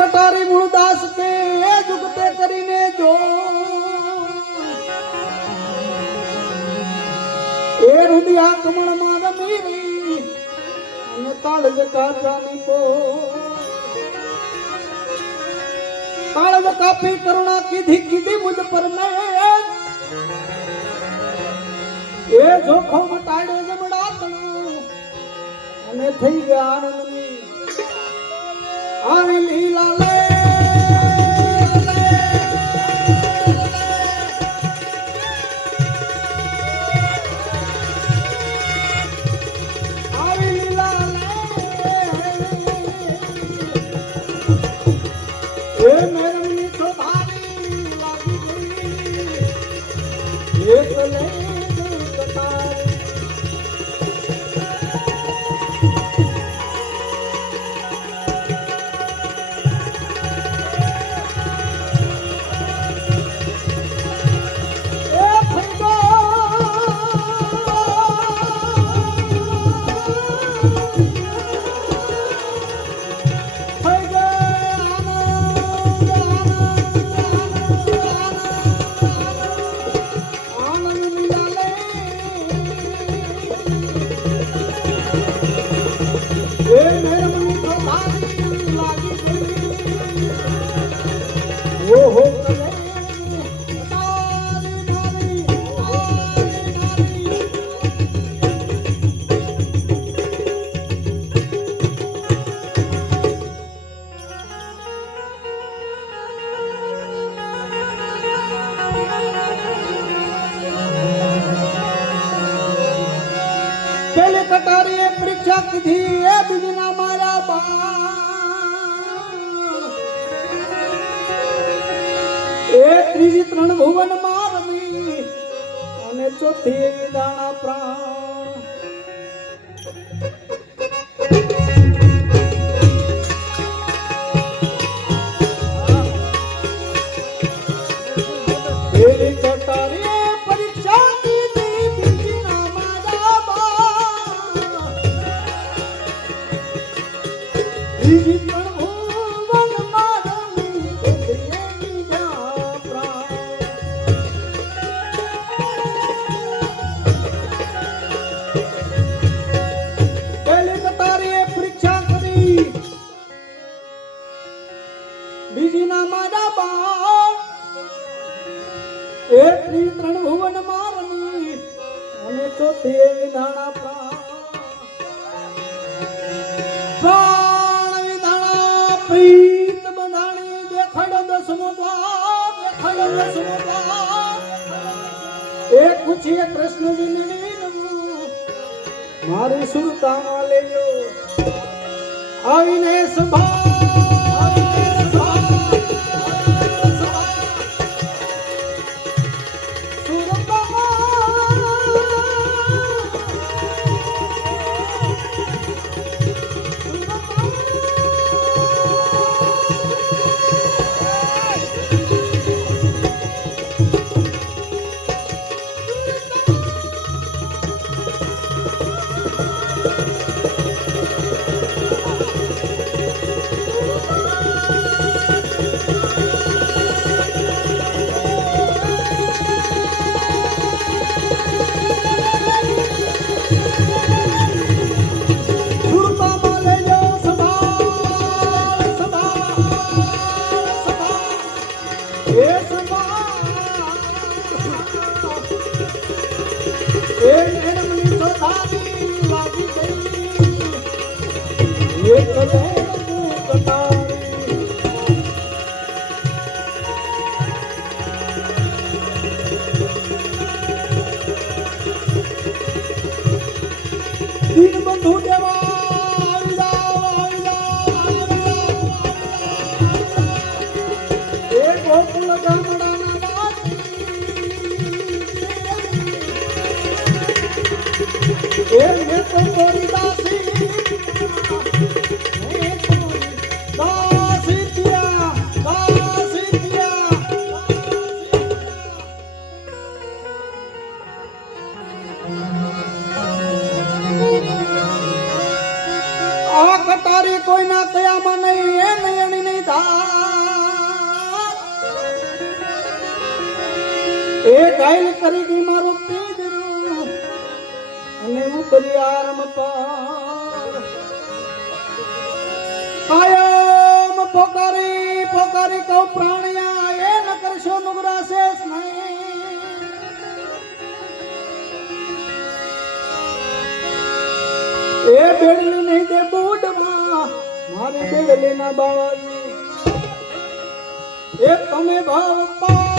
કટારી મૂળદાસ કે જુગતે કરીને જો એ રુદિયા કમળ માં રમી અને તાળજ કાચાની પો તાળજ કાપી કરુણા કીધી કીધી મુજ પર મેં એ જોખો મટાડ્યો જમડા તણું અને થઈ ગયા આનંદની આવી લીલા લે આવી લીલા લે એ મેરમની તો ભારી લાગી ગઈ એક લે પેલે કટારીએ પરીક્ષા કીધી એ બીજના મારા બા એ ત્રીજી ત્રણ ભુવન માં રમી અને ચોથી એવી દાણા પ્રાણ પેલે કટારીએ પરીક્ષા કીધી બીજના મારા ત્રીજી ત્રણ ભુવન માં રમી ચોથી એવી દાણા પ્રાણ પેલી કટારીએ પરીક્ષા કરી બીજી ના મારા બાળ એકની ત્રણ ભુવન માં રમી અને ચોથી એવી દાણા પ્રાણ વિધાણા પ્રીત બંધાણી દેખાડો દસમો દ્વાર દેખાડો દસમો દ્વાર એ પૂછીએ કૃષ્ણજીને મારી સુરતામાં લેજો આવીને સંભાળ દીનબંધુ દેવા આવી જાઓ, આવી જાઓ, આવી જાઓ. એ ગોકુળ ગામડાના વાસી એ મેં તો કોરી દાસી એ ઘાયલ કરી ગઈ મારું પીજરું અને ઉતરી આરમ પર કાયમ પોકારી પોકારી કહું પ્રાણિયા એ ન કરશો નુગરા શેષ નહીં એ બેડલી નહીં દે બુડમાં મારી બેડલી ના બાવાજી એ તમે ભાવતા